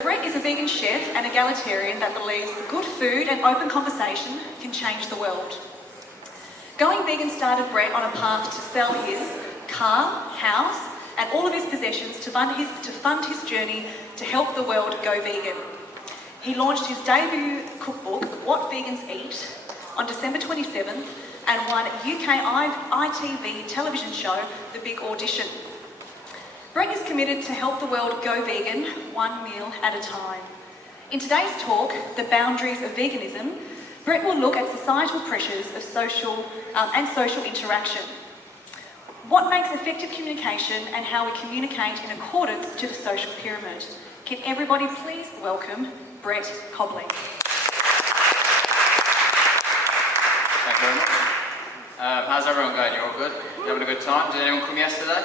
Brett is a vegan chef and egalitarian that believes good food and open conversation can change the world. Going vegan started Brett on a path to sell his car, house, and all of his possessions to fund his journey to help the world go vegan. He launched his debut cookbook, What Vegans Eat, on December 27th and won UK ITV television show, The Big Audition. Brett is committed to help the world go vegan, one meal at a time. In today's talk, The Boundaries of Veganism, Brett will look at societal pressures of social interaction. What makes effective communication and how we communicate in accordance to the social pyramid. Can everybody please welcome Brett Cobley. Thank you very much. How's everyone going? You all good? You having a good time? Did anyone come yesterday?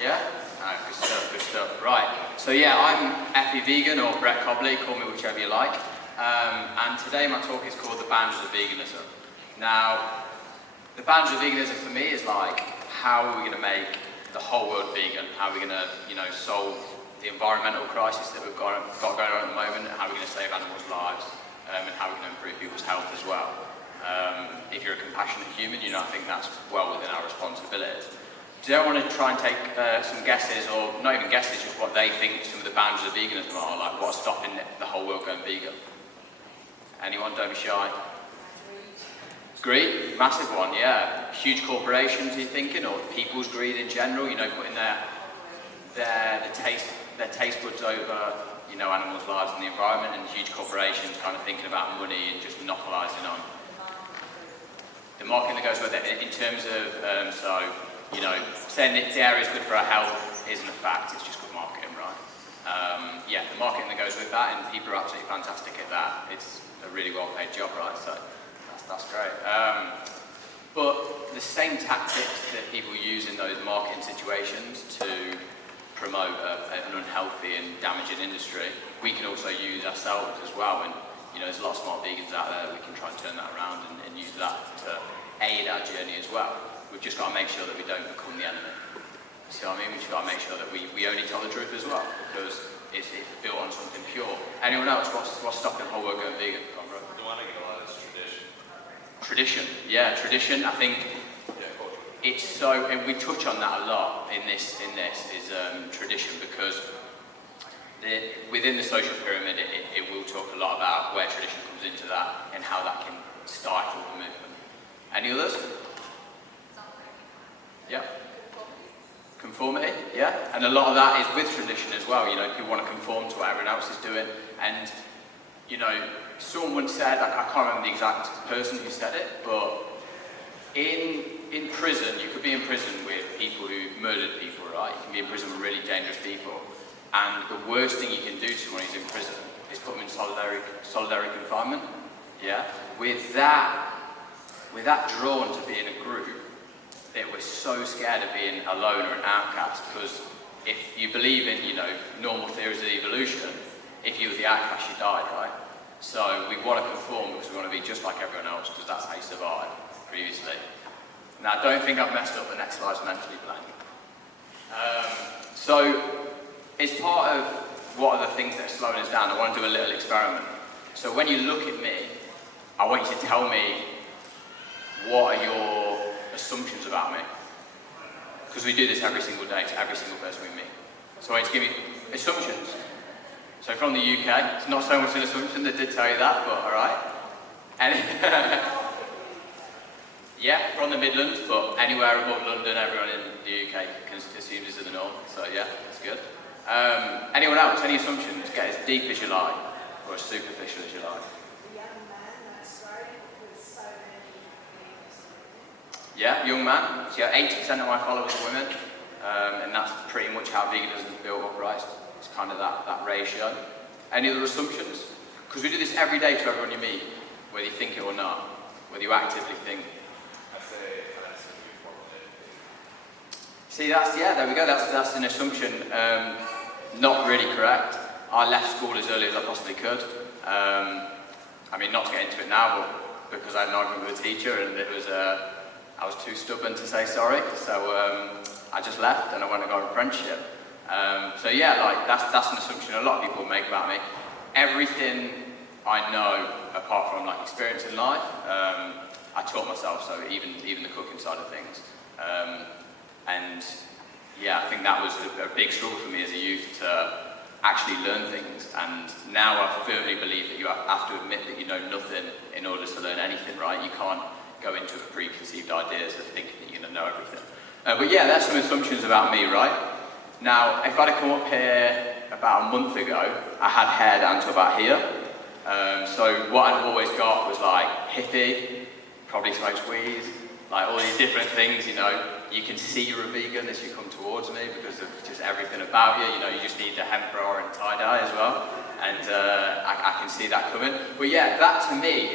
Yeah? Oh, good stuff, good stuff. Right. So yeah, I'm Epi Vegan or Brett Cobley, call me whichever you like. And today my talk is called The Boundaries of Veganism. Now, the boundaries of veganism for me is like, how are we going to make the whole world vegan? How are we going to, solve the environmental crisis that we've got going on at the moment? How are we going to save animals' lives? And how are we going to improve people's health as well? If you're a compassionate human, I think that's well within our responsibilities. Do you want to try and take some guesses, or not even guesses, just what they think some of the boundaries of veganism are, like what's stopping the whole world going vegan? Anyone? Don't be shy. Greed, massive one, yeah. Huge corporations, you're thinking, or people's greed in general, putting their taste buds over, animals' lives and the environment, and huge corporations kind of thinking about money and just monopolising on the marketing that goes with it. In terms of, saying that the area is good for our health isn't a fact, it's just good marketing, right? Yeah, the marketing that goes with that, and people are absolutely fantastic at that. It's a really well-paid job, right? So that's great. But the same tactics that people use in those marketing situations to promote an unhealthy and damaging industry, we can also use ourselves as well. And there's a lot of smart vegans out there that we can try and turn that around and use that to aid our journey as well. We've just got to make sure that we don't become the enemy. See what I mean? We've just got to make sure that we only tell the truth as well, because it's built on something pure. Anyone else? What's stopping the whole world going vegan? The one I get a lot is tradition. Tradition, yeah, tradition. I think it's so, and we touch on that a lot in this is tradition, because within the social pyramid, it will talk a lot about where tradition comes into that and how that can stifle the movement. Any others? Yeah. Conformity, yeah. And a lot of that is with tradition as well. People want to conform to what everyone else is doing. And, someone once said, I can't remember the exact person who said it, but in prison, you could be in prison with people who murdered people, right? You can be in prison with really dangerous people. And the worst thing you can do to someone who's in prison is put them in solitary confinement. Yeah. With that drawn to be in a group, that we're so scared of being alone or an outcast, because if you believe in, normal theories of evolution, if you were the outcast, you died, right? So we want to conform because we want to be just like everyone else, because that's how you survived previously. Now, I don't think I've messed up the next slide's meant to be blank. So, as part of what are the things that are slowing us down, I want to do a little experiment. So when you look at me, I want you to tell me what are your assumptions about me. Because we do this every single day to every single person we meet. So I want you to give me assumptions. So from the UK, it's not so much an assumption, that did tell you that, but alright. And yeah, from the Midlands, but anywhere above London, everyone in the UK assumes this is the norm, so yeah, that's good. Anyone else, any assumptions? Get as deep as you like, or as superficial as you like. Yeah, young man. So yeah, 80% of my followers are women, and that's pretty much how veganism is built up, right? It's kind of that ratio. Any other assumptions? Because we do this every day to everyone you meet, whether you think it or not, whether you actively think. I say that's See, there we go, that's an assumption. Not really correct. I left school as early as I possibly could. Not to get into it now, but because I had an argument with a teacher, and I was too stubborn to say sorry, so I just left and I went and got an apprenticeship. So yeah, like that's an assumption a lot of people make about me. Everything I know, apart from like experience in life, I taught myself. So even the cooking side of things, and yeah, I think that was a big struggle for me as a youth to actually learn things. And now I firmly believe that you have to admit that you know nothing in order to learn anything, right? You can't go into it with preconceived ideas of thinking that you're going to know everything. But yeah, that's some assumptions about me, right? Now, if I'd have come up here about a month ago, I had hair down to about here. So what I'd always got was like hippie, probably smokes weed, like all these different things, you know. You can see you're a vegan as you come towards me because of just everything about you. You know, you just need the hemp bra and tie-dye as well. And I can see that coming. But yeah, that to me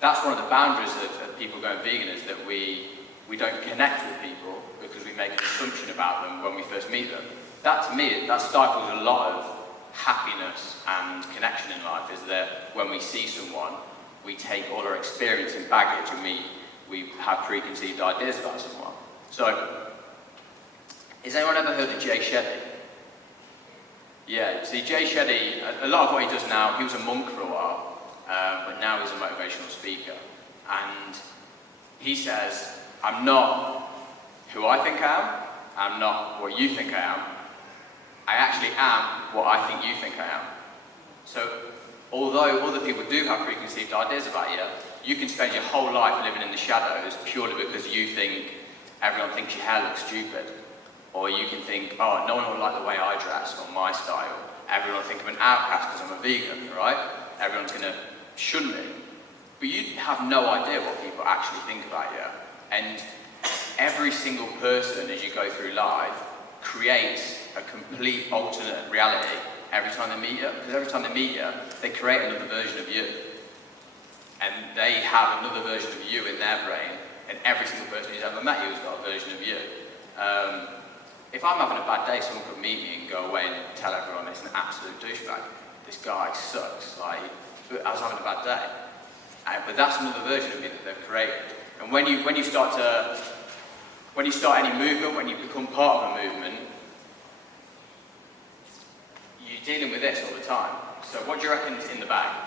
that's one of the boundaries of people going vegan, is that we don't connect with people because we make an assumption about them when we first meet them. That to me, that stifles a lot of happiness and connection in life, is that when we see someone, we take all our experience and baggage and we have preconceived ideas about someone. So, has anyone ever heard of Jay Shetty? Yeah, see Jay Shetty, a lot of what he does now, he was a monk for a while, but now he's a motivational speaker. And he says, I'm not who I think I am, I'm not what you think I am, I actually am what I think you think I am. So, although other people do have preconceived ideas about you, you can spend your whole life living in the shadows purely because you think everyone thinks your hair looks stupid. Or you can think, oh, no one will like the way I dress or my style. Everyone will think I'm an outcast because I'm a vegan, right? Everyone's going to shun me. But you have no idea what people actually think about you. And every single person, as you go through life, creates a complete alternate reality every time they meet you. Because every time they meet you, they create another version of you. And they have another version of you in their brain, and every single person who's ever met you has got a version of you. If I'm having a bad day, someone could meet me and go away and tell everyone it's an absolute douchebag. This guy sucks. Like, I was having a bad day. But that's another version of me that they've created. And when you start any movement, when you become part of a movement, you're dealing with this all the time. So what do you reckon is in the bag?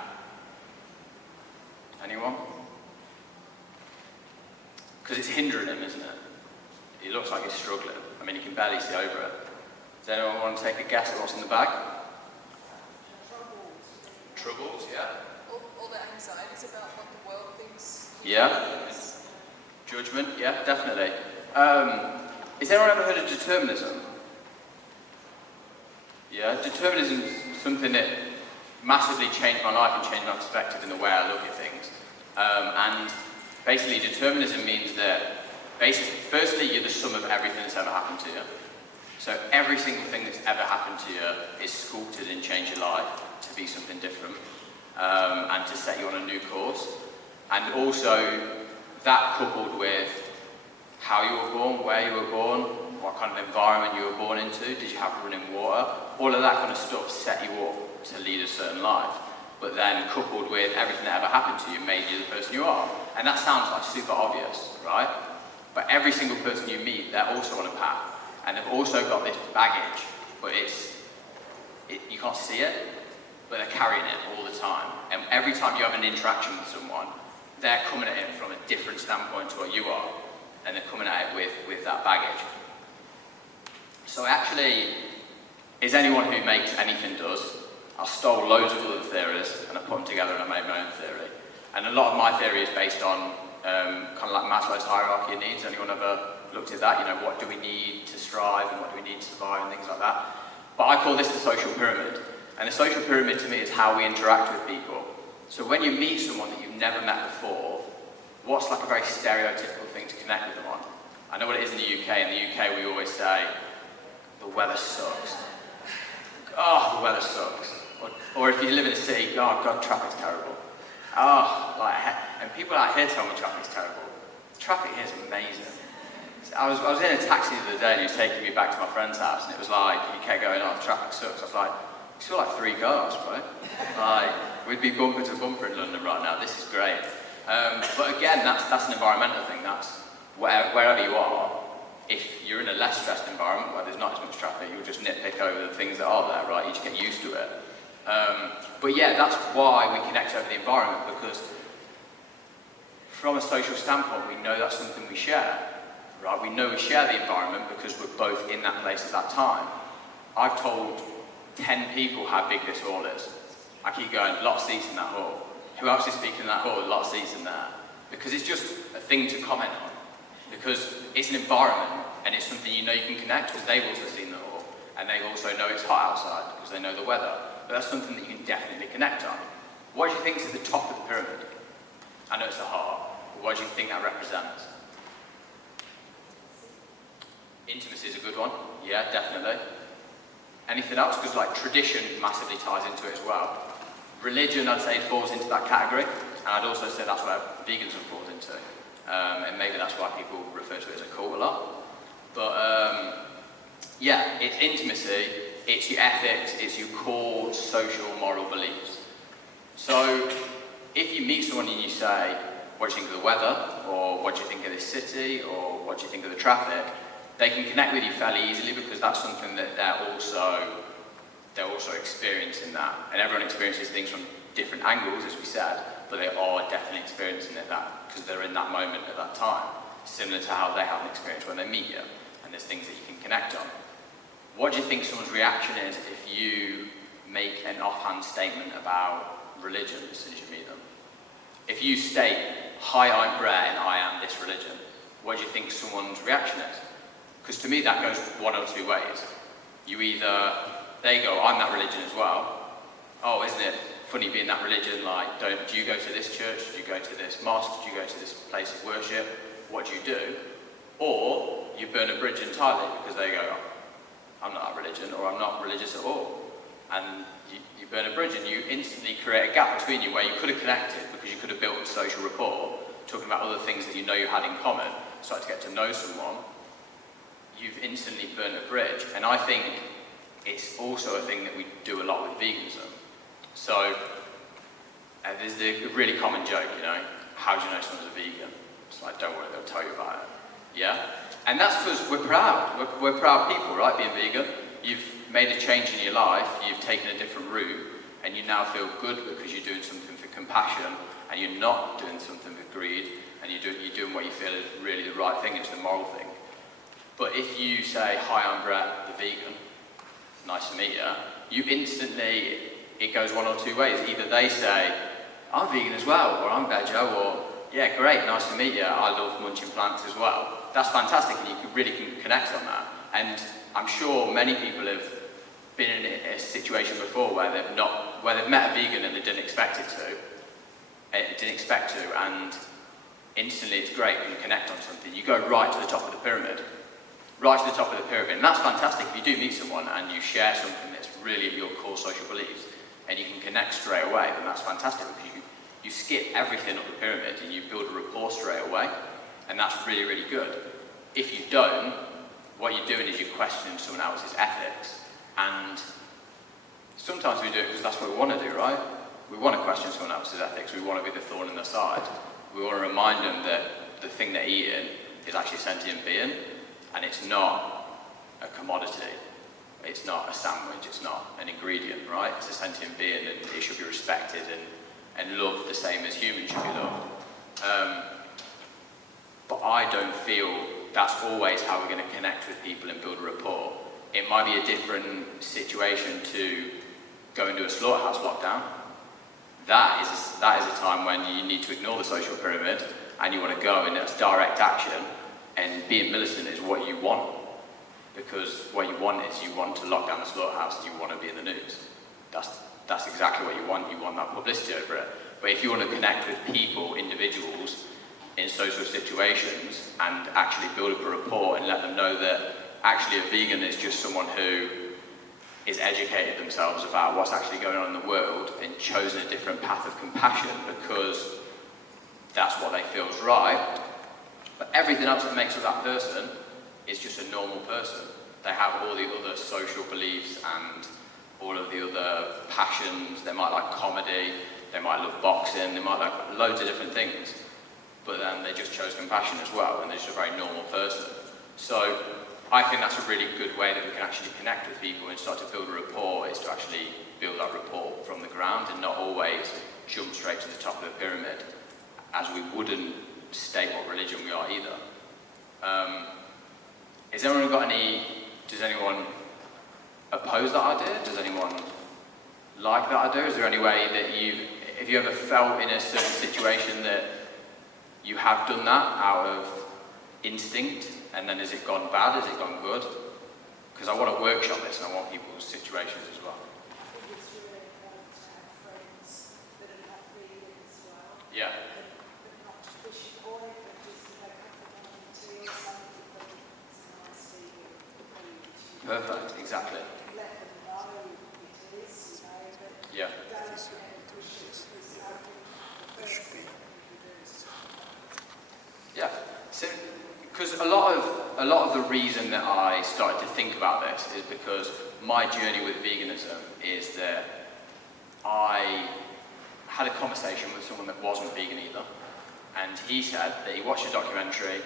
Anyone? Because it's hindering him, isn't it? He looks like he's struggling. I mean, you can barely see over it. Does anyone want to take a guess at what's in the bag? Troubles, yeah. All the anxieties about what the world thinks. Yeah. Judgment, yeah, definitely. Has anyone ever heard of determinism? Yeah, determinism is something that massively changed my life and changed my perspective in the way I look at things. And basically, determinism means that firstly, you're the sum of everything that's ever happened to you. So every single thing that's ever happened to you is sculpted and changed your life to be something different, and to set you on a new course. And also, that coupled with how you were born, where you were born, what kind of environment you were born into, did you have running water, all of that kind of stuff set you up to lead a certain life. But then coupled with everything that ever happened to you made you the person you are. And that sounds like super obvious, right? But every single person you meet, they're also on a path. And they've also got this baggage, but you can't see it, but they're carrying it all the time. And every time you have an interaction with someone, they're coming at it from a different standpoint to what you are. And they're coming at it with that baggage. So actually, is anyone who makes anything does? I stole loads of other theories and I put them together and I made my own theory. And a lot of my theory is based on kind of like Maslow's hierarchy of needs. Anyone ever looked at that? You know, what do we need to strive and what do we need to survive and things like that. But I call this the social pyramid. And the social pyramid to me is how we interact with people. So when you meet someone that you've never met before, what's like a very stereotypical thing to connect with them on? I know what it is in the UK. In the UK we always say, the weather sucks. Oh, the weather sucks. Or if you live in a city, oh God, traffic's terrible. Oh, and people out here tell me traffic's terrible. Traffic here is amazing. I was in a taxi the other day and he was taking me back to my friend's house and it was like, he kept going, oh, traffic sucks. I was like, it's still like 3 cars, right? Like, we'd be bumper to bumper in London right now, this is great. But again, that's an environmental thing, that's wherever you are, if you're in a less stressed environment where there's not as much traffic, you'll just nitpick over the things that are there, right? You just get used to it. But yeah, that's why we connect over the environment, because from a social standpoint, we know that's something we share, right? We know we share the environment because we're both in that place at that time. I've told 10 people how big this hall is. I keep going, a lot of seats in that hall. Who else is speaking in that hall? A lot of seats in there. Because it's just a thing to comment on. Because it's an environment, and it's something you know you can connect, because they've also seen the hall, and they also know it's hot outside, because they know the weather. But that's something that you can definitely connect on. What do you think is at the top of the pyramid? I know it's the heart, but what do you think that represents? Intimacy is a good one. Yeah, definitely. Anything else? Because like tradition massively ties into it as well. Religion, I'd say, falls into that category, and I'd also say that's where veganism falls into. And maybe that's why people refer to it as a cult a lot. But yeah, it's intimacy, it's your ethics, it's your core social moral beliefs. So if you meet someone and you say, what do you think of the weather, or what do you think of this city, or what do you think of the traffic, they can connect with you fairly easily, because that's something that they're also experiencing that. And everyone experiences things from different angles, as we said, but they are definitely experiencing it because they're in that moment at that time, similar to how they have an experience when they meet you, and there's things that you can connect on. What do you think someone's reaction is if you make an offhand statement about religion as soon as you meet them? If you state, hi, I'm Brett and I am this religion, what do you think someone's reaction is? Because to me that goes one or two ways. They go, I'm that religion as well. Oh, isn't it funny being that religion? Like, do you go to this church? Do you go to this mosque? Do you go to this place of worship? What do you do? Or you burn a bridge entirely, because they go, I'm not that religion, or I'm not religious at all. And you burn a bridge, and you instantly create a gap between you where you could have connected, because you could have built a social rapport, talking about other things that you know you had in common, started to get to know someone. You've instantly burned a bridge. And I think it's also a thing that we do a lot with veganism. So there's the really common joke, how do you know someone's a vegan? It's like, don't worry, they'll tell you about it. Yeah? And that's because we're proud. We're proud people, right, being vegan. You've made a change in your life, you've taken a different route, and you now feel good because you're doing something for compassion, and you're not doing something for greed, and you're doing what you feel is really the right thing, it's the moral thing. But if you say, hi, I'm Brett, the vegan, nice to meet you instantly, it goes one or two ways. Either they say, I'm vegan as well, or I'm veggie, or yeah, great, nice to meet you, I love munching plants as well. That's fantastic, and you can connect on that. And I'm sure many people have been in a situation before where they've met a vegan and they didn't expect to, and instantly it's great when you connect on something. You go right to the top of the pyramid. Right to the top of the pyramid. And that's fantastic if you do meet someone and you share something that's really your core social beliefs, and you can connect straight away, then that's fantastic, because you skip everything up the pyramid and you build a rapport straight away, and that's really, really good. If you don't, what you're doing is you're questioning someone else's ethics, and sometimes we do it because that's what we want to do, right? We want to question someone else's ethics, we want to be the thorn in their side. We want to remind them that the thing they're eating is actually a sentient being, and it's not a commodity, it's not a sandwich, it's not an ingredient, right? It's a sentient being, and it should be respected and loved the same as humans should be loved. But I don't feel that's always how we're going to connect with people and build a rapport. It might be a different situation to go into a slaughterhouse lockdown. That is a time when you need to ignore the social pyramid and you want to go in as direct action, and being militant is what you want. Because what you want is you want to lock down the slaughterhouse and you want to be in the news. That's exactly what you want. You want that publicity over it. But if you want to connect with people, individuals, in social situations, and actually build up a rapport and let them know that actually a vegan is just someone who is educated themselves about what's actually going on in the world and chosen a different path of compassion because that's what they feel is right. But everything else that makes up that person is just a normal person. They have all the other social beliefs and all of the other passions. They might like comedy, they might love boxing, they might like loads of different things. But then they just chose compassion as well, and they're just a very normal person. So I think that's a really good way that we can actually connect with people and start to build a rapport, is to actually build that rapport from the ground and not always jump straight to the top of the pyramid, as we wouldn't state what religion we are either. Does anyone oppose that idea? Does anyone like that idea? Is there any way that have you ever felt in a certain situation that you have done that out of instinct, and then has it gone bad, has it gone good? Because I want to workshop this and I want people's situations as well. I think it's really important to have friends that are not vegan as well. Yeah. But not to push it away, but just to have morning tea or something that is nice to you. Perfect, exactly. Let them know it is, you know, but Yeah. don't push it because I think the first thing you do is Yeah. So, because a lot of the reason that I started to think about this is because my journey with veganism is that I had a conversation with someone that wasn't vegan either, and he said that he watched a documentary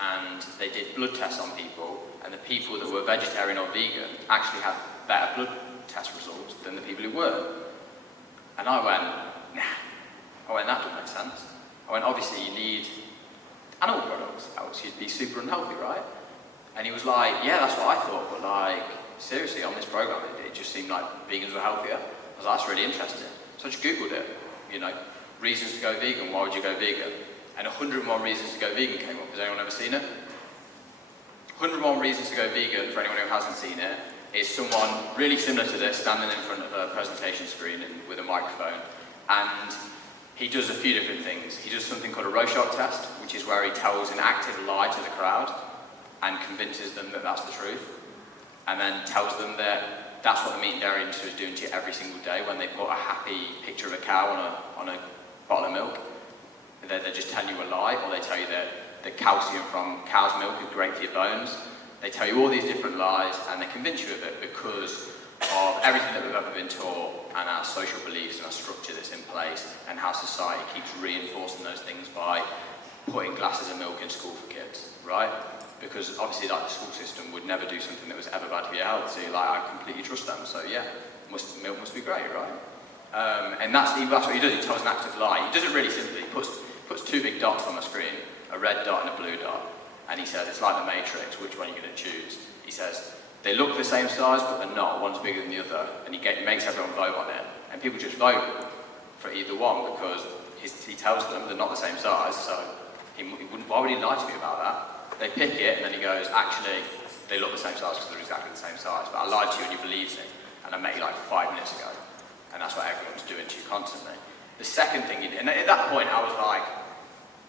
and they did blood tests on people, and the people that were vegetarian or vegan actually had better blood test results than the people who weren't. And I went, nah. That doesn't make sense. I went, obviously you need animal products, else you'd be super unhealthy, right? And he was like, yeah, that's what I thought, but like, seriously, on this program, it just seemed like vegans were healthier. I was like, that's really interesting. So I just Googled it, reasons to go vegan, why would you go vegan? And 101 reasons to go vegan came up. Has anyone ever seen it? 101 reasons to go vegan, for anyone who hasn't seen it, is someone really similar to this, standing in front of a presentation screen and with a microphone, and he does a few different things. He does something called a Rorschach test, which is where he tells an active lie to the crowd and convinces them that that's the truth, and then tells them that that's what the meat and dairy industry is doing to you every single day when they put a happy picture of a cow on a bottle of milk. They're just telling you a lie, or they tell you that the calcium from cow's milk is great for your bones. They tell you all these different lies, and they convince you of it because of everything that we've ever been taught and our social beliefs and our structure that's in place, and how society keeps reinforcing those things by putting glasses of milk in school for kids, right? Because obviously like the school system would never do something that was ever bad for your health, so you're like, I completely trust them, so yeah, milk must be great, right? And that's what he does. He tells an active lie. He does it really simply. He puts two big dots on the screen, a red dot and a blue dot, and he says, it's like the Matrix, which one are you going to choose? He says, they look the same size, but they're not. One's bigger than the other, and he makes everyone vote on it, and people just vote for either one because he tells them they're not the same size, so why would he lie to me about that? They pick it, and then he goes, actually, they look the same size because they're exactly the same size, but I lied to you and you believed me, and I met you like 5 minutes ago, and that's what everyone's doing to you constantly. The second thing and at that point I was like,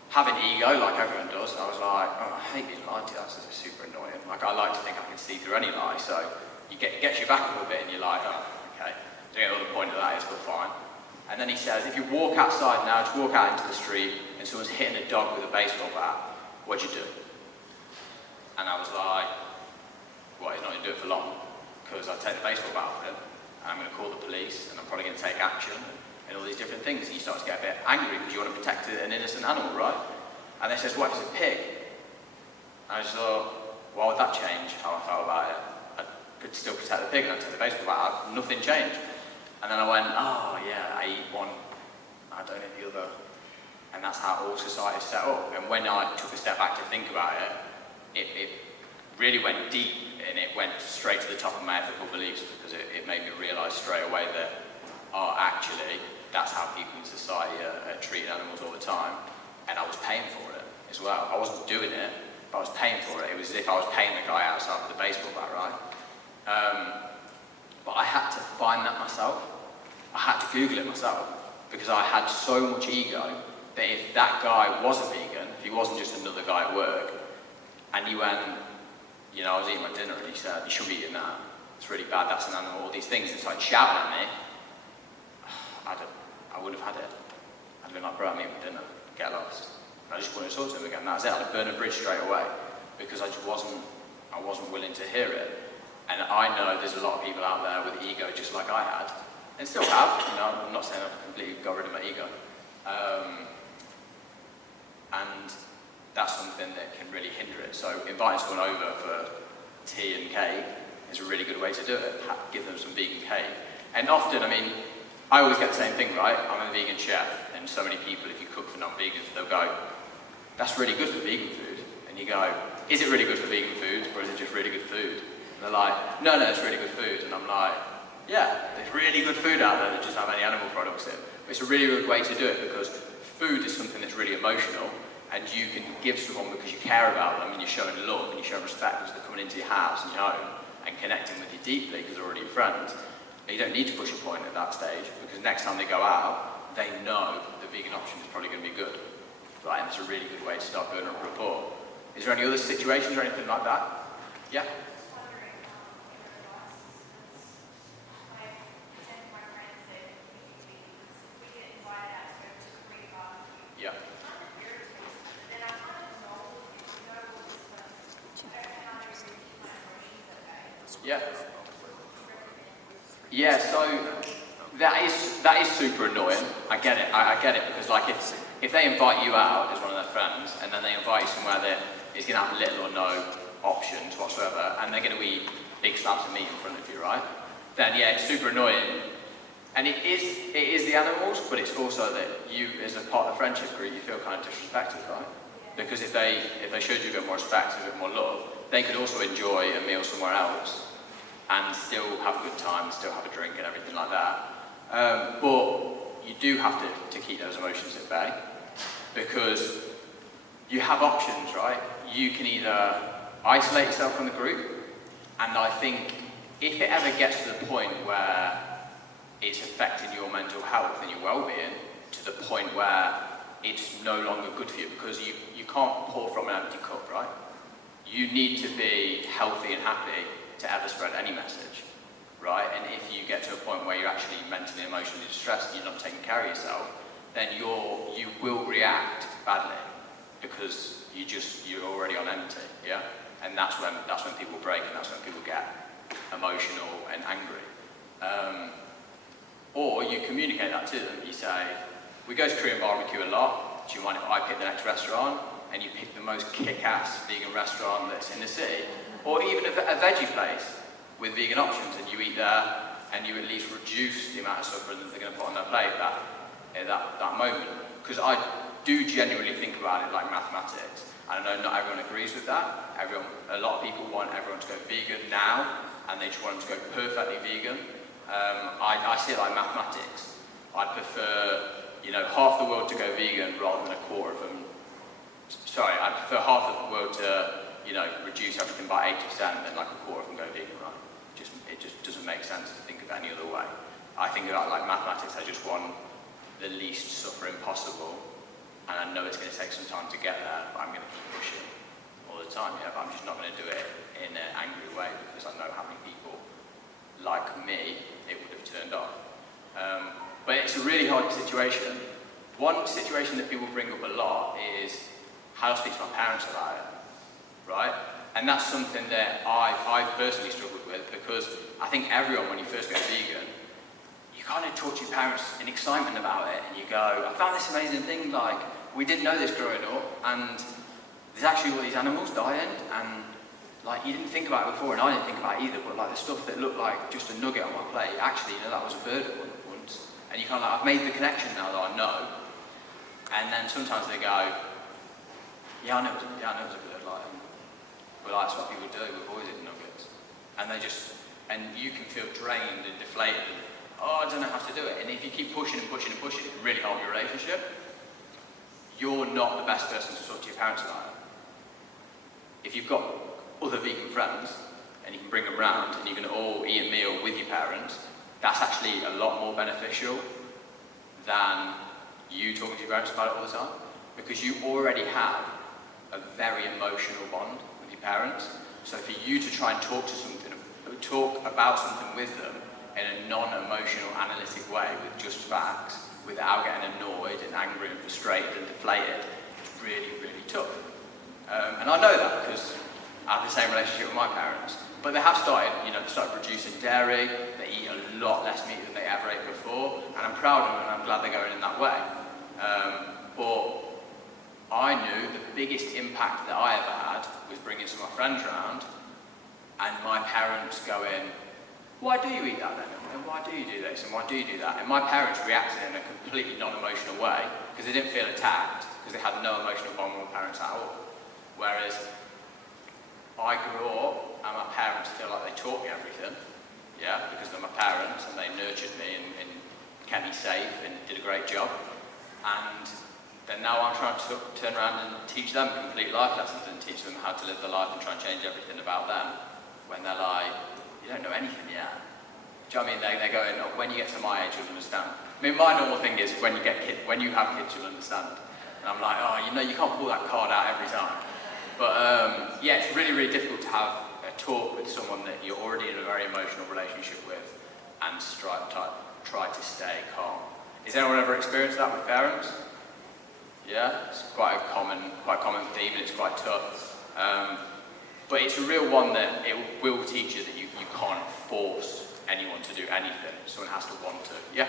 having ego like everyone does, I was like, oh, I hate being lied to, that's super annoying. Like, I like to think I can see through any lie, so it gets you back a little bit and you're like, oh, okay. I don't know what the point of that is, but fine. And then he says, if you walk outside now, just walk out into the street and someone's hitting a dog with a baseball bat, what'd you do? And I was like, well, he's not going to do it for long, because I'll take the baseball bat off him, and I'm going to call the police, and I'm probably going to take action, and all these different things, and you start to get a bit angry because you want to protect an innocent animal, right? And they says, what if it's a pig? And I just thought, why would that change how I felt about it? I could still protect the pig, and I'd take the baseball bat out, nothing changed. And then I went, oh yeah, I eat one, I don't eat the other. And that's how all society is set up. And when I took a step back to think about it, it really went deep, and it went straight to the top of my ethical beliefs, because it made me realise straight away that, actually, that's how people in society are treating animals all the time, and I was paying for it as well. I wasn't doing it, but I was paying for it. It was as if I was paying the guy outside with the baseball bat, right? But I had to find that myself. I had to Google it myself, because I had so much ego that if that guy was a vegan, if he wasn't just another guy at work, and he went, I was eating my dinner and he said, you shouldn't be eating that, it's really bad, that's an animal, all these things, and started shouting at me, I wouldn't have had it. I'd have been like, bro, I'm eating my dinner, get lost. And I just wanted to talk to him again, that's it. I'd burn a bridge straight away, because I wasn't willing to hear it. And I know there's a lot of people out there with ego just like I had, and still have, I'm not saying I've completely got rid of my ego. And that's something that can really hinder it. So inviting someone over for tea and cake is a really good way to do it. Give them some vegan cake. And often, I mean, I always get the same thing, right? I'm a vegan chef, and so many people, if you cook for non-vegans, they'll go, that's really good for vegan food. And you go, is it really good for vegan food, or is it just really good food? And they're like, no, it's really good food. And I'm like, yeah, there's really good food out there that doesn't have any animal products in. But it's a really good way to do it, because food is something that's really emotional, and you can give someone because you care about them, and you're showing love, and you're showing respect because they're coming into your house and your home, and connecting with you deeply because they're already your friends. And you don't need to push a point at that stage, because next time they go out, they know the vegan option is probably going to be good. Right, and it's a really good way to start building up rapport. Is there any other situations or anything like that? Yeah? Yeah. Yeah. Yeah, so that is super annoying. I get it. I get it, because like if they invite you out as one of their friends, and then they invite you somewhere that is going to have little or no options whatsoever, and they're going to eat big slabs of meat in front of you, right? Then yeah, it's super annoying. And it is the animals, but it's also that you, as a part of the friendship group, you feel kind of disrespected, right? Because if they showed you a bit more respect, a bit more love, they could also enjoy a meal somewhere else and still have a good time, still have a drink and everything like that. But you do have to keep those emotions at bay, because you have options, right? You can either isolate yourself from the group, and I think if it ever gets to the point where it's affecting your mental health and your well-being to the point where it's no longer good for you, because you can't pour from an empty cup, right? You need to be healthy and happy to ever spread any message, right? And if you get to a point where you're actually mentally, emotionally distressed and you're not taking care of yourself, then you will react badly, because you're already on empty, yeah? And that's when people break, and that's when people get emotional and angry. Or you communicate that to them. You say, we go to Korean barbecue a lot. Do you mind if I pick the next restaurant? And you pick the most kick-ass vegan restaurant that's in the city. Or even a veggie place with vegan options, and you eat there, and you at least reduce the amount of suffering that they're going to put on their plate at that moment. Because I do genuinely think about it like mathematics. And I know not everyone agrees with that. A lot of people want everyone to go vegan now, and they just want them to go perfectly vegan. I see it like mathematics. I prefer, half the world to go vegan rather than a quarter of them. Sorry, I prefer half of the world to, reduce everything by 80% than like a quarter of them go vegan, right? It just doesn't make sense to think of any other way. I think about like mathematics, I just want the least suffering possible, and I know it's going to take some time to get there, but I'm going to keep pushing all the time, but I'm just not going to do it in an angry way, because I know how many people like me it would have turned off. But it's a really hard situation. One situation that people bring up a lot is how to speak to my parents about it, right? And that's something that I've personally struggled with, because I think everyone, when you first go vegan, you kind of talk to your parents in excitement about it, and you go, I found this amazing thing, like, we didn't know this growing up, and there's actually all these animals dying, and like, you didn't think about it before, and I didn't think about it either, but like the stuff that looked like just a nugget on my plate, actually, that was a bird once. And you kind of like, I've made the connection now that I know. And then sometimes they go, yeah, I know it was a bird, like, but like, that's what people do, we've always eaten nuggets. And and you can feel drained and deflated, and, I don't know how to do it. And if you keep pushing and pushing and pushing, it can really help your relationship. You're not the best person to talk to your parents about it. If you've got other vegan friends, and you can bring them round, and you can all eat a meal with your parents, that's actually a lot more beneficial than you talking to your parents about it all the time, because you already have a very emotional bond with your parents. So for you to try and talk about something with them in a non-emotional, analytic way with just facts, without getting annoyed and angry and frustrated and deflated, is really, really tough. And I know that because I have the same relationship with my parents. But they have started, producing dairy. They eat a lot less meat than they ever ate before, and I'm proud of them, and I'm glad they're going in that way. But I knew the biggest impact that I ever had was bringing some of my friends around and my parents going, why do you eat that then? And why do you do this? And why do you do that? And my parents reacted in a completely non-emotional way because they didn't feel attacked because they had no emotional bond with my parents at all. Whereas I grew up and my parents feel like they taught me everything, yeah, because they're my parents and they nurtured me and kept me safe and did a great job. And then now I'm trying to turn around and teach them complete life lessons and teach them how to live their life and try and change everything about them when they're like, you don't know anything yet. Do you know what I mean? They're going, oh, when you get to my age, you'll understand. I mean, my normal thing is when you have kids, you'll understand. And I'm like, oh, you can't pull that card out every time. But yeah, it's really, really difficult to have a talk with someone that you're already in a very emotional relationship with and try to stay calm. Has anyone ever experienced that with parents? Yeah, it's quite common theme and it's quite tough. But it's a real one that it will teach you that you can't force anyone to do anything. Someone has to want to. Yeah?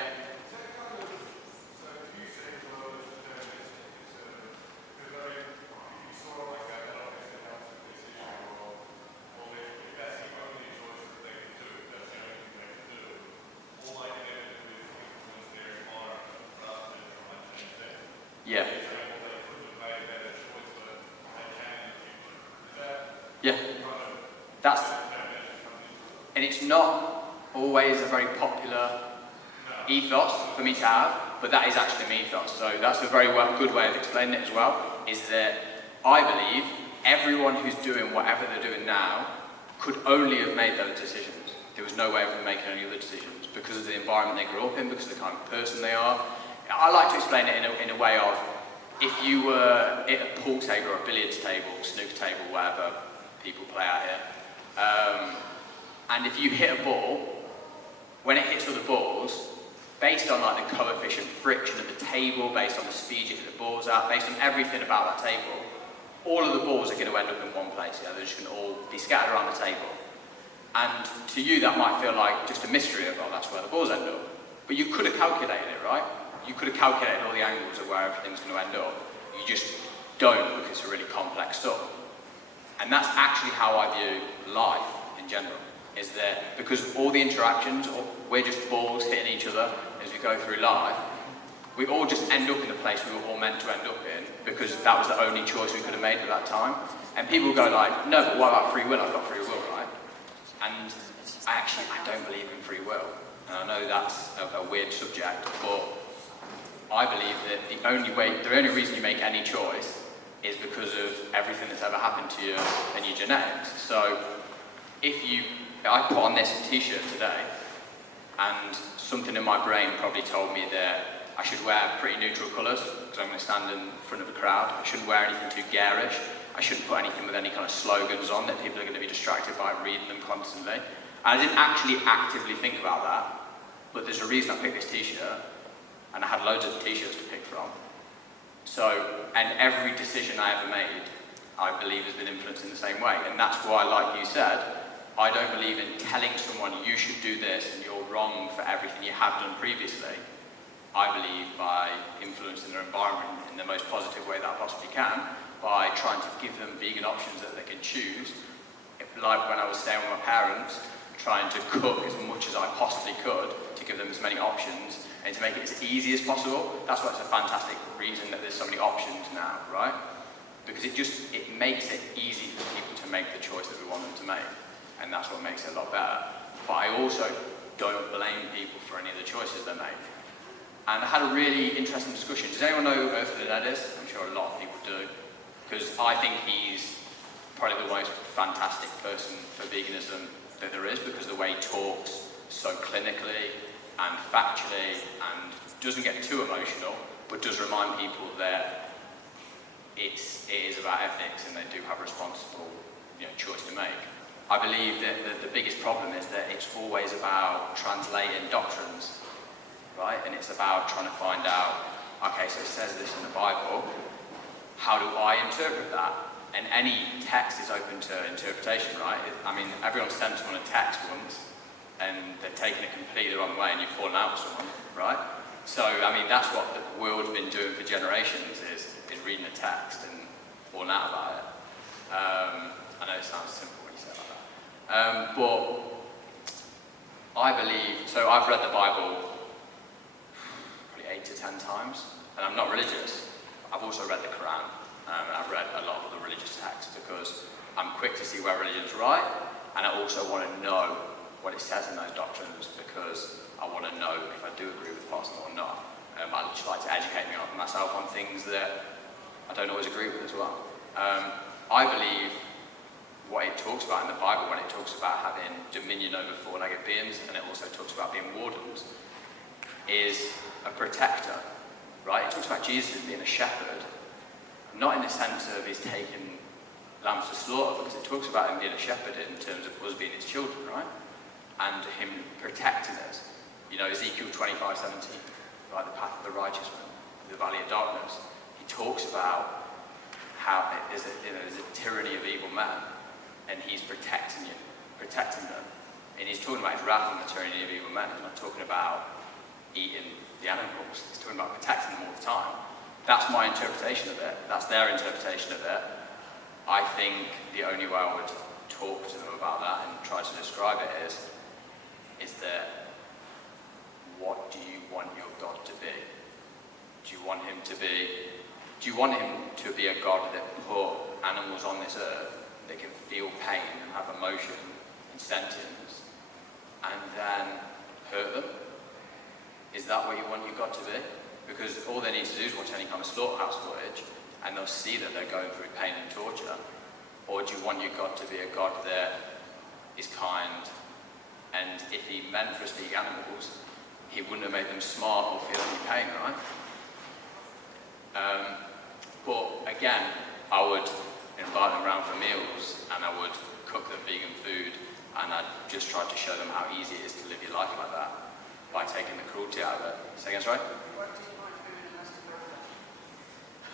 Yeah. Yeah. And it's not always a very popular ethos for me to have, but that is actually an ethos. So that's a very good way of explaining it as well, is that I believe everyone who's doing whatever they're doing now could only have made those decisions. There was no way of them making any other decisions because of the environment they grew up in, because of the kind of person they are. I like to explain it in a way of, if you were at a pool table or a billiards table, snooker table, whatever people play out here, and if you hit a ball, when it hits other balls, based on like the coefficient friction at the table, based on the speed you hit the balls at, based on everything about that table, all of the balls are going to end up in one place. Yeah? They're just going to all be scattered around the table. And to you, that might feel like just a mystery of, oh, that's where the balls end up. But you could have calculated it, right? You could have calculated all the angles of where everything's going to end up. You just don't because it's a really complex stuff. And that's actually how I view life in general, is that because all the interactions, we're just balls hitting each other as we go through life, we all just end up in the place we were all meant to end up in because that was the only choice we could have made at that time. And people go like, no, but what about free will? I've got free will, right? And I don't believe in free will. And I know that's a weird subject, but I believe that the only reason you make any choice is because of everything that's ever happened to you and your genetics. So I put on this t-shirt today, and something in my brain probably told me that I should wear pretty neutral colours, because I'm going to stand in front of a crowd. I shouldn't wear anything too garish. I shouldn't put anything with any kind of slogans on that people are going to be distracted by reading them constantly. And I didn't actually actively think about that, but there's a reason I picked this t-shirt, and I had loads of t-shirts to pick from. So, and every decision I ever made, I believe has been influenced in the same way. And that's why, like you said, I don't believe in telling someone you should do this and you're wrong for everything you have done previously. I believe by influencing their environment in the most positive way that I possibly can, by trying to give them vegan options that they can choose. Like when I was staying with my parents, trying to cook as much as I possibly could to give them as many options and to make it as easy as possible. That's why it's a fantastic reason that there's so many options now, right? Because it makes it easy for people to make the choice that we want them to make. And that's what makes it a lot better. But I also don't blame people for any of the choices they make. And I had a really interesting discussion. Does anyone know who Earth of the Dead is? I'm sure a lot of people do. Because I think he's probably the most fantastic person for veganism that there is, because the way he talks so clinically and factually and doesn't get too emotional, but does remind people that it is about ethics and they do have a responsible choice to make. I believe that the biggest problem is that it's always about translating doctrines, right? And it's about trying to find out, okay, so it says this in the Bible, how do I interpret that? And any text is open to interpretation, right? I mean, everyone's sent someone a text once, and they've taken it completely the wrong way, and you've fallen out with someone, right? So, I mean, that's what the world's been doing for generations, is reading the text and falling out about it. I know it sounds simple when you say it like that. But I believe, so I've read the Bible probably 8 to 10 times, and I'm not religious. I've also read the Quran, and I've read a lot of the religious texts because I'm quick to see where religion's right, and I also want to know what it says in those doctrines because I want to know if I do agree with parts of it or not. I just like to educate myself on things that I don't always agree with as well. I believe what it talks about in the Bible when it talks about having dominion over four-legged beings, and it also talks about being wardens, is a protector, right? It talks about Jesus as being a shepherd, not in the sense of he's taking lambs to slaughter, because it talks about him being a shepherd in terms of us being his children, right? And him protecting us. You know, Ezekiel 25:17, right? The path of the righteous man, the valley of darkness. He talks about how there's a tyranny of evil men, and he's protecting them. And he's talking about his wrath and the tyranny of evil men. He's not talking about eating the animals. He's talking about protecting them all the time. That's my interpretation of it. That's their interpretation of it. I think the only way I would talk to them about that and try to describe it is that what do you want your God to be? Do you want him to be a God that put animals on this earth that can feel pain and have emotion and sentience and then hurt them? Is that what you want your God to be? Because all they need to do is watch any kind of slaughterhouse footage and they'll see that they're going through pain and torture. Or do you want your God to be a God that is kind, and if he meant for us to eat animals, he wouldn't have made them smart or feel any pain, right? But again, I would invite them around for meals, and I would cook them vegan food, and I'd just try to show them how easy it is to live your life like that by taking the cruelty out of it. Say again, sorry?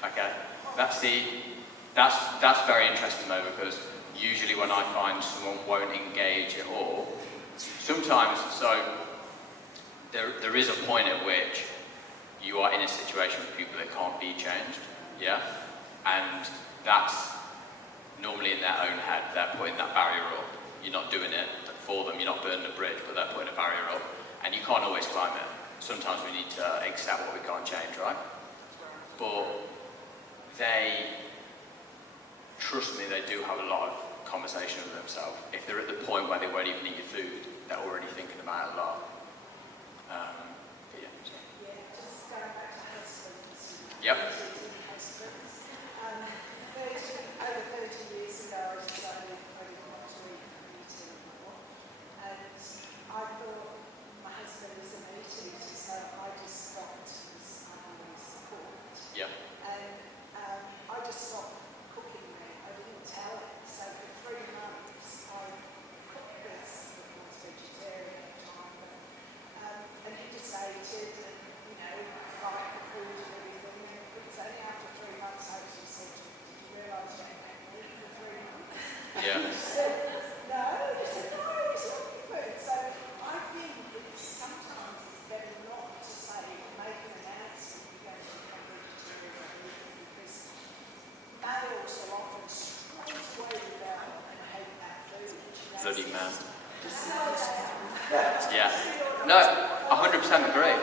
Okay, that's very interesting though, because usually when I find someone won't engage at all, sometimes, so there is a point at which you are in a situation with people that can't be changed, yeah? And that's normally in their own head, they're putting that barrier up. You're not doing it for them, you're not burning a bridge, but they're putting a barrier up. And you can't always climb it. Sometimes we need to accept what we can't change, right? But trust me, they do have a lot of conversation with themselves. If they're at the point where they won't even eat your food, they're already thinking about it a lot. But yeah, so. Yeah, just going back to husbands. Yep. Husbands. Over 30 years ago, I decided I didn't want to eat meat anymore. And I thought my husband was a meat eater, so I just stopped because I always cooked. Yeah. And I just stopped cooking meat. I didn't tell him. So for 3 months, I cooked this, I was vegetarian at the time. And he just ate it and, you know, liked the food and everything. And it was only after 3 months I actually said to him, did you realise you ain't had meat for 3 months? Yeah. He said, no. He said, no, I was looking for it. So I think that sometimes it's better not to say, make an announcement you're going to become vegetarian or vegan, because males will often straight away rebel and hate that food. Bloody man. Yeah. No, 100% agree.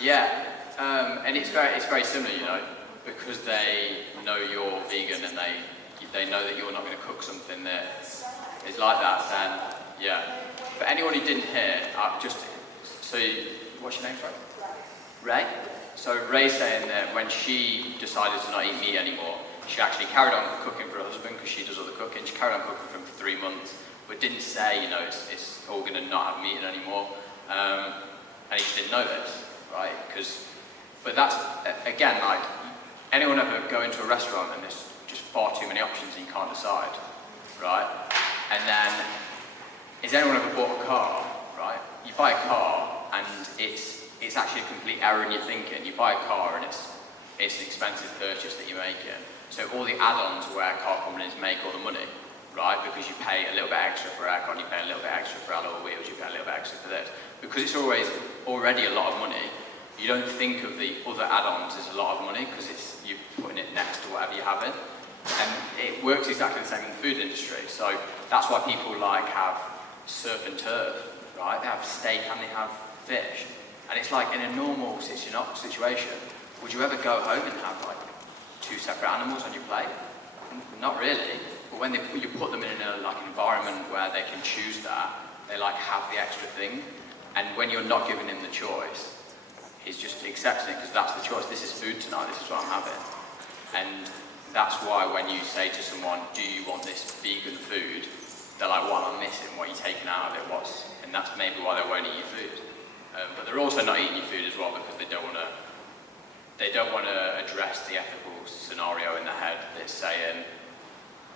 Yeah. And it's very similar, you know, because they know you're vegan and they know that you're not going to cook something that is like that, then yeah. For anyone who didn't hear, what's your name, sorry? Ray? So Ray's saying that when she decided to not eat meat anymore, she actually carried on cooking for her husband because she does all the cooking. She carried on cooking for him for 3 months, but didn't say, you know, it's all going to not have meat anymore. And he just didn't know this, right? But that's, again, like, anyone ever go into a restaurant and there's just far too many options and you can't decide, right? And then, has anyone ever bought a car, right? You buy a car and it's actually a complete error in your thinking. You buy a car and it's an expensive purchase that you're making. So all the add-ons where car companies make all the money, right? Because you pay a little bit extra for aircon, you pay a little bit extra for alloy wheels, you pay a little bit extra for this. Because it's already a lot of money, you don't think of the other add-ons as a lot of money because you're putting it next to whatever you're having. And it works exactly the same in the food industry. So that's why people like have surf and turf, right? They have steak and they have fish. And it's like in a normal situation, would you ever go home and have like 2 separate animals on your plate? Not really. But when you put them in an environment where they can choose that, they like have the extra thing. And when you're not giving him the choice, he's just accepting it because that's the choice. This is food tonight, this is what I'm having. And that's why when you say to someone, do you want this vegan food? They're like, what am I missing? What are you taking out of it? And that's maybe why they won't eat your food. But they're also not eating your food as well because they don't want to address the ethical scenario in their head that's saying,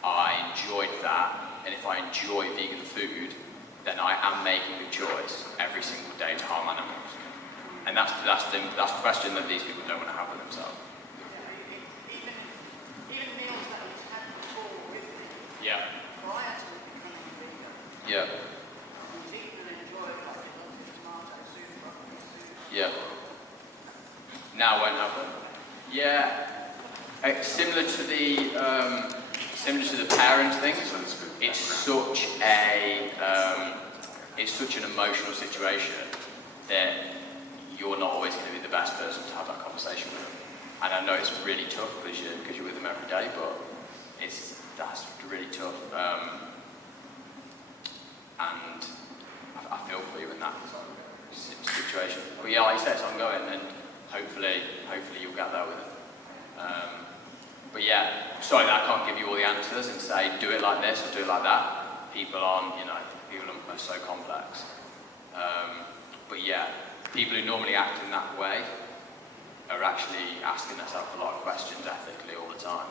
I enjoyed that, and if I enjoy vegan food, then I am making a choice every single day to harm animals. And that's the question that these people don't want to have with themselves. Even meals that we've had before with it, Yeah. prior to it becoming vegan, Yeah. we've eaten and enjoyed like tomato soup, broccoli soup. Yeah. Now won't happen. Yeah. Similar to the parents thing. It's such an emotional situation that you're not always going to be the best person to have that conversation with them. And I know it's really tough because you're with them every day, but that's really tough. And I feel for you in that situation. But yeah, like you said, it's ongoing, and hopefully you'll get there with it. But yeah, sorry that I can't give you all the answers and say do it like this or do it like that. People are so complex. But yeah, people who normally act in that way are actually asking themselves a lot of questions ethically all the time.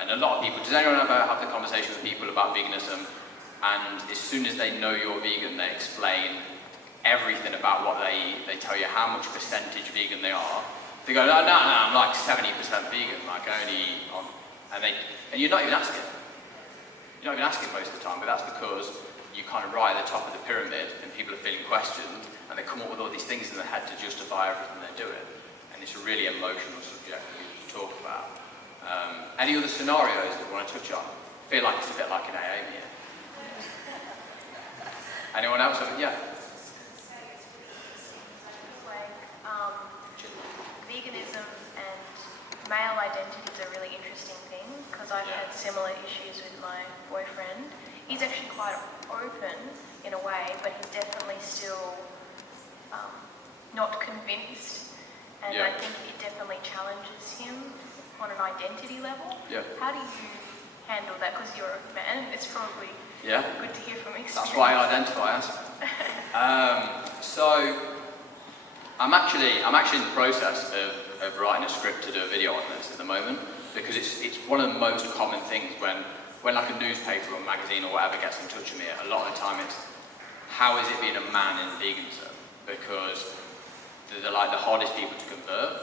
And a lot of people, does anyone ever have the conversation with people about veganism, and as soon as they know you're vegan, they explain everything about what they eat, they tell you how much percentage vegan they are. They go, no, I'm like 70% vegan, like I only eat on, and you're not even asking. You're not even asking most of the time, but that's because you kind of right at the top of the pyramid and people are feeling questioned and they come up with all these things in their head to justify everything they're doing. And it's a really emotional subject for you to talk about. Any other scenarios that you want to touch on? I feel like it's a bit like an AA meeting. Anyone else? Yeah. Veganism and male identity is a really interesting thing because I've had similar issues with my boyfriend. He's actually quite open in a way, but he's definitely still not convinced. And I think it definitely challenges him on an identity level. Yeah. How do you handle that? Because you're a man, it's probably good to hear from experience. That's why I identify as. So I'm actually in the process of writing a script to do a video on this at the moment because it's one of the most common things when like a newspaper or magazine or whatever gets in touch with me. A lot of the time it's how is it being a man in veganism, because they're like the hardest people to convert,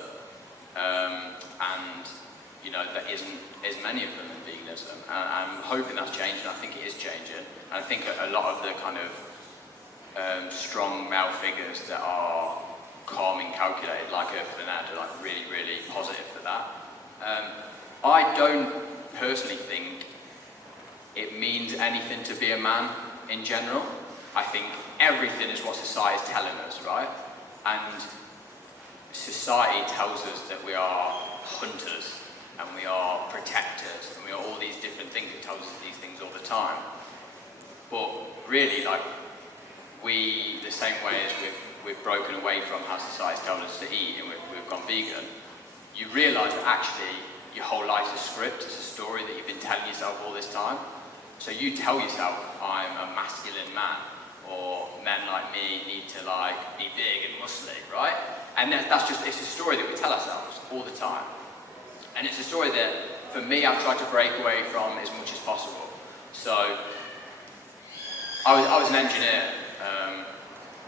and there isn't as many of them in veganism. And I'm hoping that's changing. I think it is changing. And I think a lot of the kind of strong male figures that are calm and calculated, like Bernard, are like really, really positive for that. I don't personally think it means anything to be a man in general. I think everything is what society is telling us, right? And society tells us that we are hunters and we are protectors and we are all these different things. It tells us these things all the time. But really, like, the same way as we've broken away from how society's told us to eat and we've gone vegan, you realise that actually your whole life's a script, it's a story that you've been telling yourself all this time. So you tell yourself, I'm a masculine man, or men like me need to be big and muscly, right? And it's a story that we tell ourselves all the time. And it's a story that, for me, I've tried to break away from as much as possible. So I was an engineer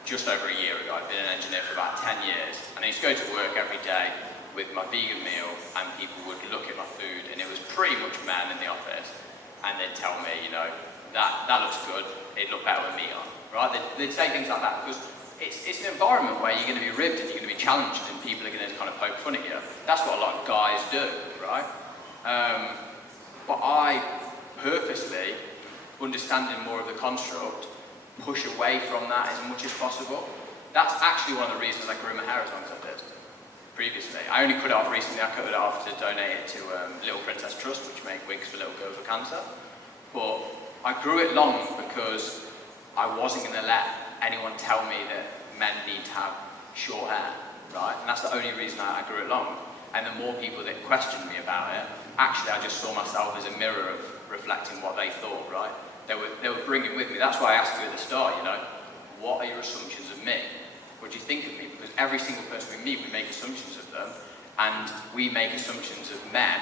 just over a year ago. I've been an engineer for about 10 years. And I used to go to work every day with my vegan meal, and people would look at my food, and it was pretty much men in the office, and they'd tell me, that looks good, it'd look better with meat on, right? They'd say things like that, because it's an environment where you're going to be ribbed and you're going to be challenged, and people are going to kind of poke fun at you. That's what a lot of guys do, right? But I purposely, understanding more of the construct, push away from that as much as possible. That's actually one of the reasons I grew my hair as long as I did previously. I only cut it off recently. I cut it off to donate it to Little Princess Trust, which make wigs for little girls with cancer. But I grew it long because I wasn't going to let anyone tell me that men need to have short hair, right? And that's the only reason I grew it long. And the more people that questioned me about it, actually I just saw myself as a mirror of reflecting what they thought, right? They were bringing with me. That's why I asked you at the start, you know, what are your assumptions of me? What do you think of me? Because every single person we meet, we make assumptions of them, and we make assumptions of men,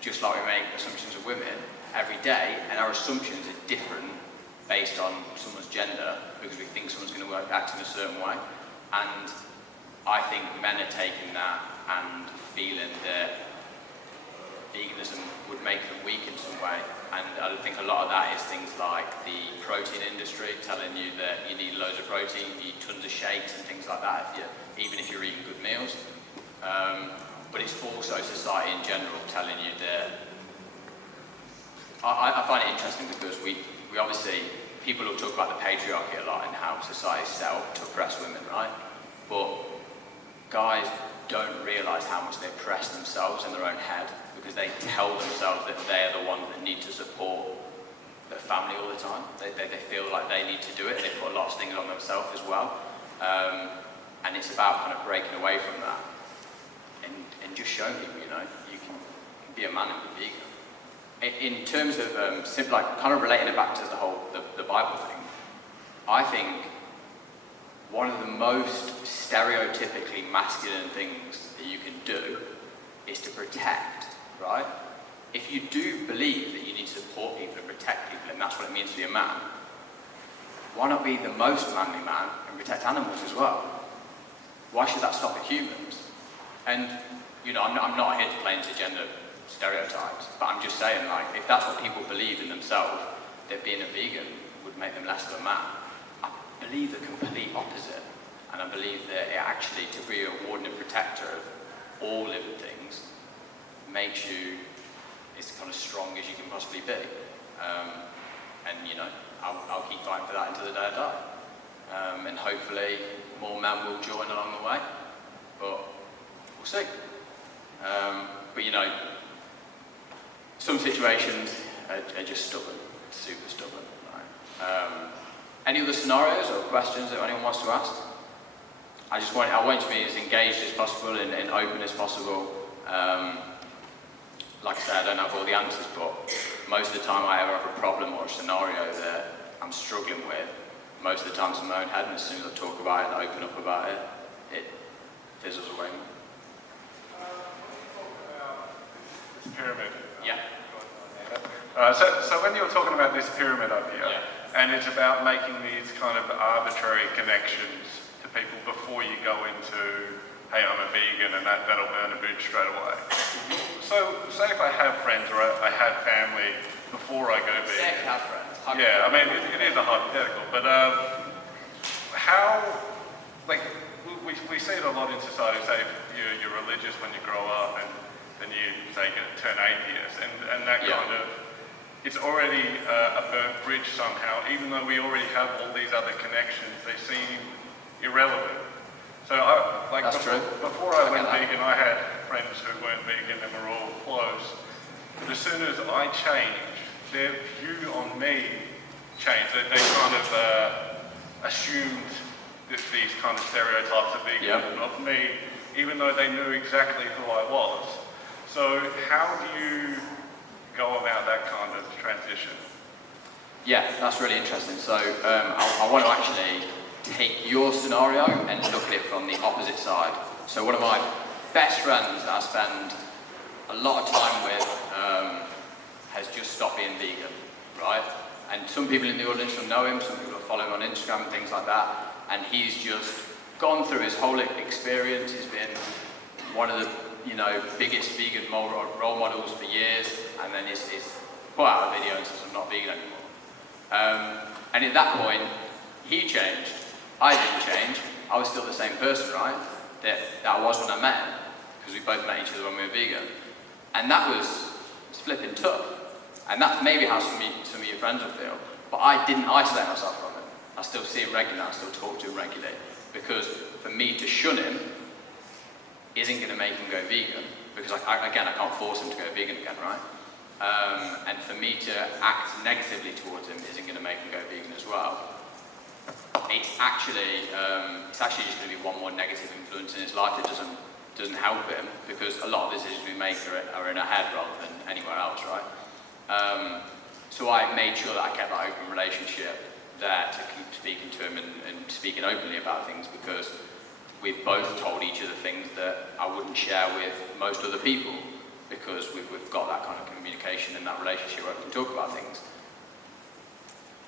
just like we make assumptions of women every day, and our assumptions are different based on someone's gender, because we think someone's going to act in a certain way. And I think men are taking that and feeling that veganism would make them weak in some way. And I think a lot of that is things like the protein industry telling you that you need loads of protein, you need tons of shakes and things like that, even if you're eating good meals. But it's also society in general telling you that... I find it interesting because we obviously, people will talk about the patriarchy a lot and how society is set up to oppress women, right? But guys don't realise how much they oppress themselves in their own head, because they tell themselves that they're the ones that need to support their family all the time. They feel like they need to do it, and they put a lot of things on themselves as well. And it's about kind of breaking away from that and just showing people, you know, you can be a man and be vegan. In terms of like kind of relating it back to the whole the Bible thing, I think one of the most stereotypically masculine things that you can do is to protect, right? If you do believe that you need to support people and protect people, and that's what it means to be a man, why not be the most manly man and protect animals as well? Why should that stop at humans? And, you know, I'm not here to play into gender stereotypes, but I'm just saying, like, if that's what people believe in themselves, that being a vegan would make them less of a man, I believe the complete opposite. And I believe that it actually, to be a warden and protector of all living things, makes you as kind of strong as you can possibly be. And, you know, I'll keep fighting for that until the day I die. And hopefully more men will join along the way, but we'll see. But, you know, some situations are just stubborn, super stubborn. Right? Any other scenarios or questions that anyone wants to ask? I want you to be as engaged as possible and open as possible. Like I said, I don't have all the answers, but most of the time I ever have a problem or a scenario that I'm struggling with, most of the time it's in my own head, and as soon as I talk about it and open up about it, it fizzles away. This pyramid. Yeah. So when you're talking about this pyramid up here, Yeah. and it's about making these kind of arbitrary connections to people before you go into, hey, I'm a vegan, and that'll burn a bridge straight away. So say if I have friends or I have family before I go vegan. Say if you have friends. Yeah, I mean, it is a hypothetical, but how, like, we see it a lot in society, say you're religious when you grow up, and then you, say, turn atheist, and that kind of, it's already a burnt bridge somehow, even though we already have all these other connections, they seem irrelevant. So, before I went vegan, I had friends who weren't vegan and we're all close, but as soon as I changed, their view on me changed. They kind of assumed these kind of stereotypes of veganism of me, even though they knew exactly who I was. So how do you go about that kind of transition? Yeah, that's really interesting. So I want to actually take your scenario and look at it from the opposite side. So one of my best friends that I spend a lot of time with has just stopped being vegan, right? And some people in the audience will know him, some people will follow him on Instagram and things like that, and he's just gone through his whole experience. He's been one of the, you know, biggest vegan role models for years, and then he's put out a video and says, I'm not vegan anymore. And at that point, he changed. I didn't change. I was still the same person, right? that was when I met him, because we both met each other when we were vegan. And that was flipping tough. And that's maybe how some of your friends will feel. But I didn't isolate myself from him. I still see him regularly, I still talk to him regularly. Because for me to shun him isn't going to make him go vegan, because I can't force him to go vegan again, right? And for me to act negatively towards him isn't going to make him go vegan as well. It's actually just going to be one more negative influence in his life that doesn't help him, because a lot of decisions we make are in our head rather than anywhere else, right? So I made sure that I kept that open relationship there to keep speaking to him and speaking openly about things, because we've both told each other things that I wouldn't share with most other people, because we've got that kind of communication and that relationship where we can talk about things.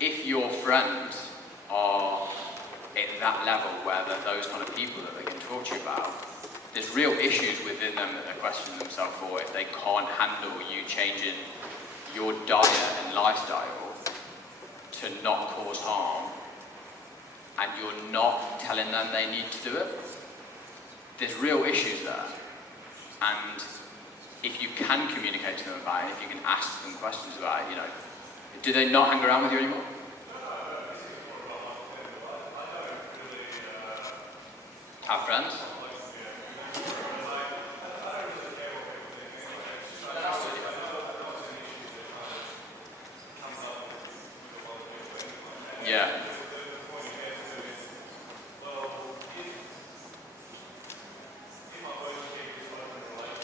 If your friends are at that level where they're those kind of people that they can talk to you about, there's real issues within them that they're questioning themselves for if they can't handle you changing your diet and lifestyle to not cause harm, and you're not telling them they need to do it. There's real issues there. And if you can communicate to them about it, if you can ask them questions about it, do they not hang around with you anymore? Have friends? Yeah.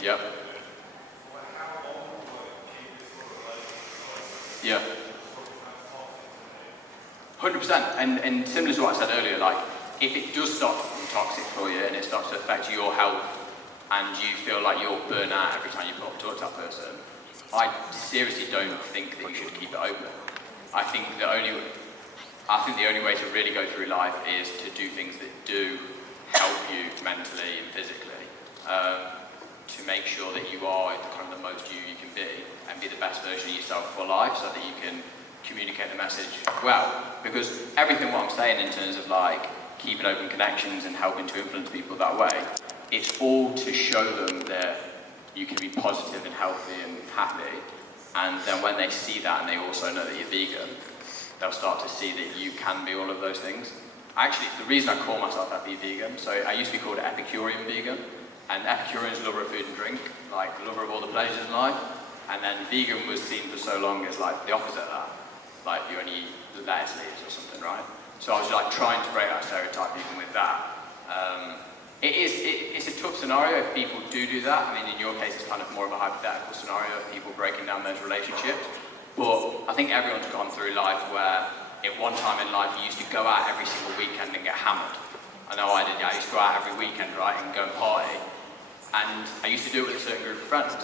Yep. Yeah. 100%. And similar to what I said earlier, like, if it does start to become toxic for you and it starts to affect your health and you feel like you'll burn out every time you talk to that person, I seriously don't think that you should keep it open. I think the only way to really go through life is to do things that do help you mentally and physically, to make sure that you are kind of the most you can be and be the best version of yourself for life, so that you can communicate the message well. Because everything what I'm saying in terms of like keeping open connections and helping to influence people that way, it's all to show them that you can be positive and healthy and happy, and then when they see that and they also know that you're vegan, they'll start to see that you can be all of those things. Actually, the reason I call myself Epi Vegan, so I used to be called Epicurean Vegan, and Epicurean is lover of food and drink, like lover of all the pleasures in life, and then vegan was seen for so long as like the opposite of that, like you only eat lettuce leaves or something, right? So I was like trying to break that stereotype even with that. It's a tough scenario if people do that. I mean, in your case, it's kind of more of a hypothetical scenario of people breaking down those relationships. But I think everyone's gone through life where at one time in life you used to go out every single weekend and get hammered. I know I did. I used to go out every weekend, right, and go and party. And I used to do it with a certain group of friends.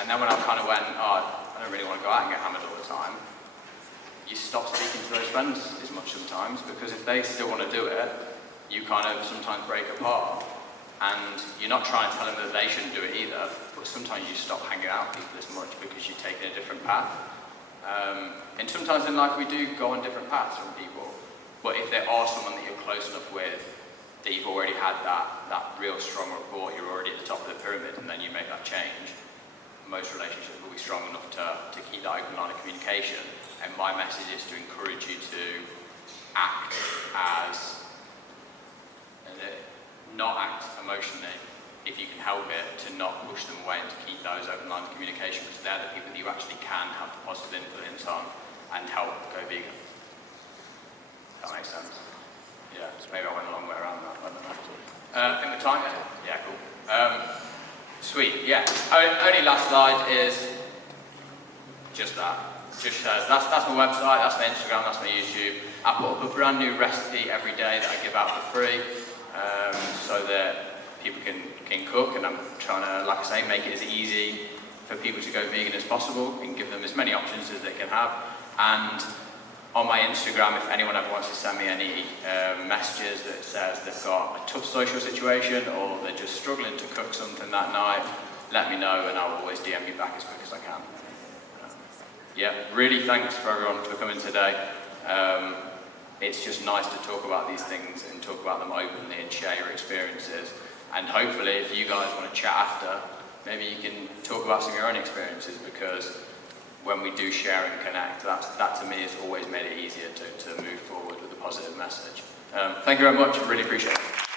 And then when I kind of went, I don't really want to go out and get hammered all the time, you stop speaking to those friends as much sometimes, because if they still want to do it, you kind of sometimes break apart. And you're not trying to tell them that they shouldn't do it either, but sometimes you stop hanging out with people as much because you're taking a different path. And sometimes in life we do go on different paths from people, but if there are someone that you're close enough with, that you've already had that real strong rapport, you're already at the top of the pyramid, and then you make that change, most relationships will be strong enough to keep that open line of communication. And my message is to encourage you to act as, not act emotionally, if you can help it, to not push them away and to keep those open lines of communication, because they're the people that you actually can have the positive influence on and help go vegan. That makes sense? Yeah, so maybe I went a long way around that, I don't know. I think the time, yeah, cool. Sweet, yeah. Only last slide is just that. Just that's my website, that's my Instagram, that's my YouTube. I put up a brand new recipe every day that I give out for free, so that people can cook, and I'm trying to, like I say, make it as easy for people to go vegan as possible and give them as many options as they can have. And on my Instagram, if anyone ever wants to send me any messages that says they've got a tough social situation or they're just struggling to cook something that night, let me know and I'll always DM you back as quick as I can. Yeah, really thanks for everyone for coming today. It's just nice to talk about these things and talk about them openly and share your experiences. And hopefully, if you guys want to chat after, maybe you can talk about some of your own experiences, because when we do share and connect, that to me has always made it easier to move forward with a positive message. Thank you very much, I really appreciate it.